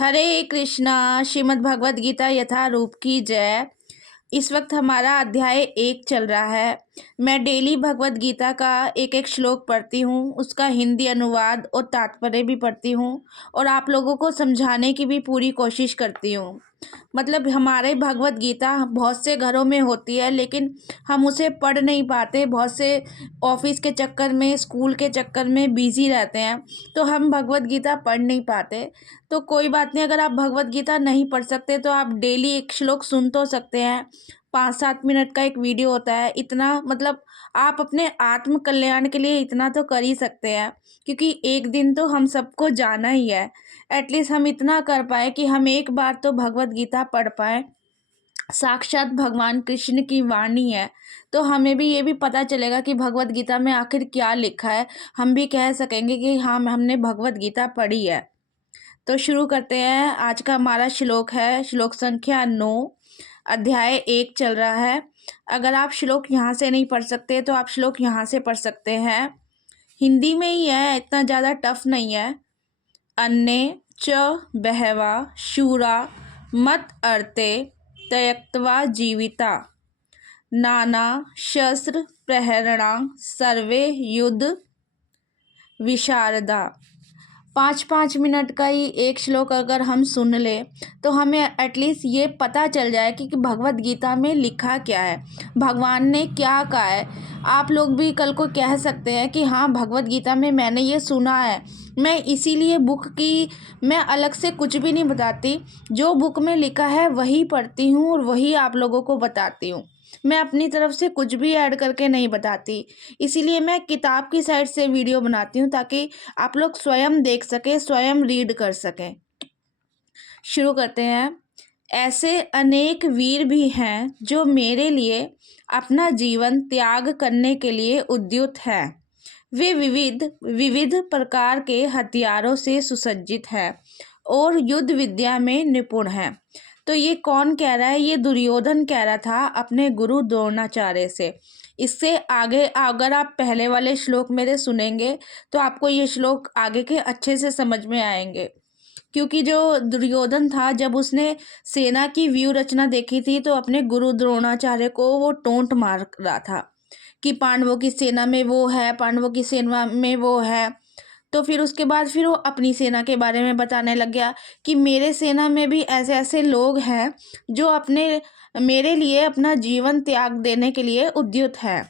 हरे कृष्णा। श्रीमद् भगवद गीता यथारूप की जय। इस वक्त हमारा अध्याय 1 चल रहा है। मैं डेली भगवद गीता का एक एक श्लोक पढ़ती हूँ, उसका हिंदी अनुवाद और तात्पर्य भी पढ़ती हूँ और आप लोगों को समझाने की भी पूरी कोशिश करती हूँ। मतलब हमारे भगवद गीता बहुत से घरों में होती है, लेकिन हम उसे पढ़ नहीं पाते। बहुत से ऑफिस के चक्कर में, स्कूल के चक्कर में बिजी रहते हैं, तो हम भगवद गीता पढ़ नहीं पाते। तो कोई बात नहीं, अगर आप भगवद गीता नहीं पढ़ सकते तो आप डेली एक श्लोक सुन तो सकते हैं। 5-7 मिनट का एक वीडियो होता है। इतना मतलब आप अपने आत्म कल्याण के लिए इतना तो कर ही सकते हैं, क्योंकि एक दिन तो हम सबको जाना ही है। एटलीस्ट हम इतना कर पाए कि हम एक बार तो भगवद गीता पढ़ पाए। साक्षात भगवान कृष्ण की वाणी है, तो हमें भी ये भी पता चलेगा कि भगवद गीता में आखिर क्या लिखा है। हम भी कह सकेंगे कि हाँ, हमने भगवद गीता पढ़ी है। तो शुरू करते हैं। आज का हमारा श्लोक है श्लोक संख्या 9, अध्याय 1 चल रहा है। अगर आप श्लोक यहाँ से नहीं पढ़ सकते तो आप श्लोक यहाँ से पढ़ सकते हैं। हिंदी में ही है, इतना ज़्यादा टफ नहीं है। अन्ये च बहवा शूरा मत अर्ते त्यक्त्वा जीविता नाना शस्त्र प्रहरणा सर्वे युद्ध विशारदा। 5-5 मिनट का ही एक श्लोक अगर हम सुन ले तो हमें एटलीस्ट ये पता चल जाए कि भगवद गीता में लिखा क्या है, भगवान ने क्या कहा है। आप लोग भी कल को कह सकते हैं कि हाँ, भगवद गीता में मैंने ये सुना है। मैं इसीलिए बुक की मैं अलग से कुछ भी नहीं बताती, जो बुक में लिखा है वही पढ़ती हूँ और वही आप लोगों को बताती हूँ। मैं अपनी तरफ से कुछ भी ऐड करके नहीं बताती। इसीलिए मैं किताब की साइड से वीडियो बनाती हूँ, ताकि आप लोग स्वयं देख सकें, स्वयं रीड कर सकें। शुरू करते हैं। ऐसे अनेक वीर भी हैं जो मेरे लिए अपना जीवन त्याग करने के लिए उद्युत हैं। वे विविध विविध प्रकार के हथियारों से सुसज्जित हैं और युद्ध विद्या में निपुण हैं। तो ये कौन कह रहा है? ये दुर्योधन कह रहा था अपने गुरु द्रोणाचार्य से। इससे आगे अगर आप पहले वाले श्लोक मेरे सुनेंगे तो आपको ये श्लोक आगे के अच्छे से समझ में आएंगे। क्योंकि जो दुर्योधन था, जब उसने सेना की व्यूह रचना देखी थी तो अपने गुरु द्रोणाचार्य को वो टोंट मार रहा था कि पांडवों की सेना में वो है, पांडवों की सेना में वो है। तो फिर उसके बाद फिर वो अपनी सेना के बारे में बताने लग गया कि मेरे सेना में भी ऐसे ऐसे लोग हैं जो अपने मेरे लिए अपना जीवन त्याग देने के लिए उद्युत है।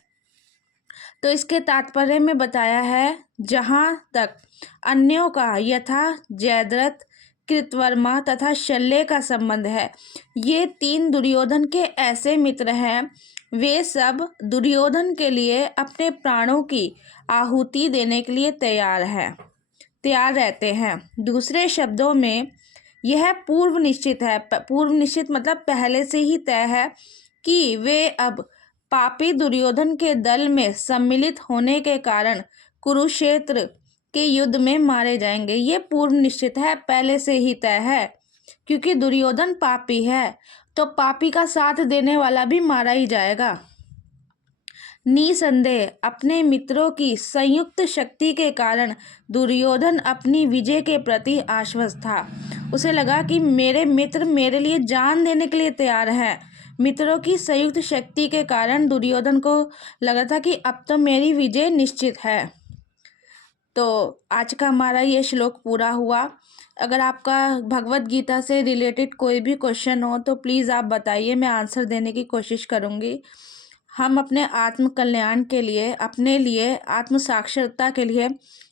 तो इसके तात्पर्य में बताया है, जहाँ तक अन्यों का यथा जयद्रथ, कृतवर्मा तथा शल्य का संबंध है, ये 3 दुर्योधन के ऐसे मित्र हैं, वे सब दुर्योधन के लिए अपने प्राणों की आहुति देने के लिए तैयार रहते हैं। दूसरे शब्दों में यह पूर्व निश्चित है, पूर्व निश्चित मतलब पहले से ही तय है कि वे अब पापी दुर्योधन के दल में सम्मिलित होने के कारण कुरुक्षेत्र के युद्ध में मारे जाएंगे। ये पूर्व निश्चित है, पहले से ही तय है, क्योंकि दुर्योधन पापी है तो पापी का साथ देने वाला भी मारा ही जाएगा। निसंदेह अपने मित्रों की संयुक्त शक्ति के कारण दुर्योधन अपनी विजय के प्रति आश्वस्त था। उसे लगा कि मेरे मित्र मेरे लिए जान देने के लिए तैयार हैं। मित्रों की संयुक्त शक्ति के कारण दुर्योधन को लगा था कि अब तो मेरी विजय निश्चित है। तो आज का हमारा ये श्लोक पूरा हुआ। अगर आपका भगवद गीता से रिलेटेड कोई भी क्वेश्चन हो तो प्लीज़ आप बताइए, मैं आंसर देने की कोशिश करूँगी। हम अपने आत्म कल्याण के लिए, अपने लिए आत्म साक्षरता के लिए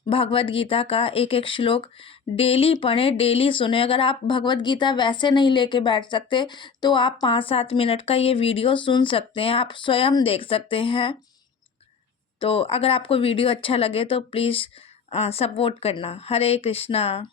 भगवद गीता का एक एक श्लोक डेली पढ़ें, डेली सुने। अगर आप भगवद गीता वैसे नहीं लेके बैठ सकते तो आप 5-7 मिनट का ये वीडियो सुन सकते हैं, आप स्वयं देख सकते हैं। तो अगर आपको वीडियो अच्छा लगे तो प्लीज़ सपोर्ट करना। हरे कृष्णा।